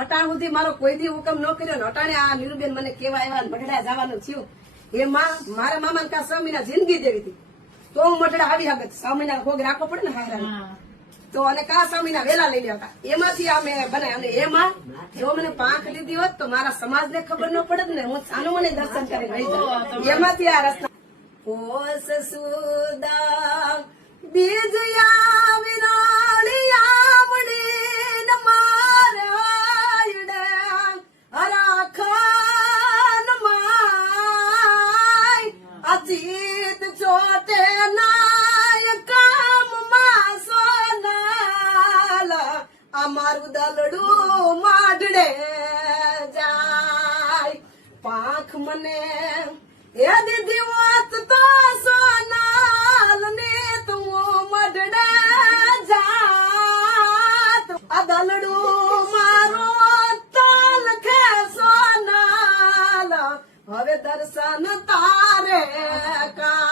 અટાણ સુધી મારો કોઈ દી હુકમ ન કર્યો ને અટાણે આ નીરુબેન મને કેવા આવ્યા મઢડા જવાનું થયું. એમાં મારા મામા કા 6 મહિના જિંદગી દેવી હતી તો હું મઢડા આવી શકત. 6 મહિના ભોગ રાખવો પડે ને હારા તો અને કા 6 મહિના વેલા લઈ લેતા એમાંથી અમે બનાવ્યા. અને એમાં જો મને પાંખ લીધી હોત તો મારા સમાજ ને ખબર ન પડે ને હું સાનું મને દર્શન કરી રહી જાત. એમાંથી આ રસ્તા પોસ સુદા બીજ અજીત ચોટે નાય કામ માં સોનાલ અમારું દલડું માડડે જાય. પાંખ મને એ દીધી વાત તો સોનાલ ને તું મડડે જાત. આ દલડું મારો તાલ ખે સોનાલ હવે દર્શન તારે કા